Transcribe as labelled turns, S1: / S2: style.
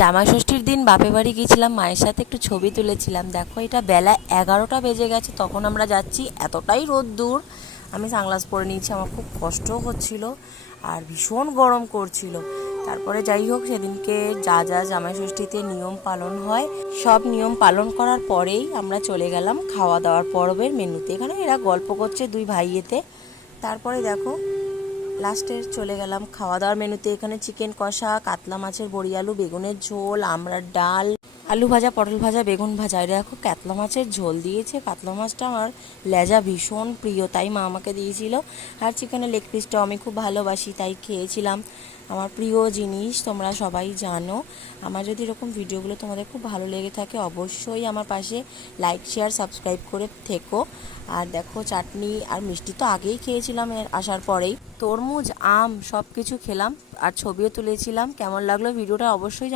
S1: জামাই ষষ্ঠীর দিন বাপে বাড়ি গিয়েছিলাম, মায়ের সাথে একটু ছবি তুলেছিলাম। দেখো, এটা বেলা এগারোটা বেজে গেছে, তখন আমরা যাচ্ছি এতটাই রোদ্দুর। আমি সানগ্লাস পরে নিয়েছি, আমার খুব কষ্টও হচ্ছিল আর ভীষণ গরম করছিল। তারপরে যাই হোক, সেদিনকে যা যা জামাই ষষ্ঠীতে নিয়ম পালন হয়, সব নিয়ম পালন করার পরেই আমরা চলে গেলাম খাওয়া দাওয়ার পর্বের মেনুতে। এখানে এরা গল্প করছে দুই ভাইয়েতে। তারপরে দেখো লাস্টে চলে গেলাম খাওয়া দাওয়ার মেনুতে। এখানে চিকেন কষা, কাতলা মাছের বড়ি আলু, বেগুনের ঝোল, আমড়ার ডাল। আলু ভাজা, পটল ভাজা, বেগুন ভাজা। এটা দেখো কাতলা মাছের ঝোল দিয়েছে। কাতলা মাছটা আমার লেজা ভীষণ প্রিয়, তাই মা আমাকে দিয়েছিল। আর চিকেনের লেগ পিসটাও আমি খুব ভালোবাসি, তাই খেয়েছিলাম। আমার প্রিয় জিনিস, তোমরা সবাই জানো। আমার যদি এরকম ভিডিওগুলো তোমাদের খুব ভালো লেগে থাকে, অবশ্যই আমার পাশে লাইক শেয়ার সাবস্ক্রাইব করে থেকো। আর দেখো চাটনি আর মিষ্টি তো আগেই খেয়েছিলাম এর আসার পরেই। তরমুজ, আম সব কিছু খেলাম আর ছবিও তুলেছিলাম। কেমন লাগল ভিডিওটা অবশ্যই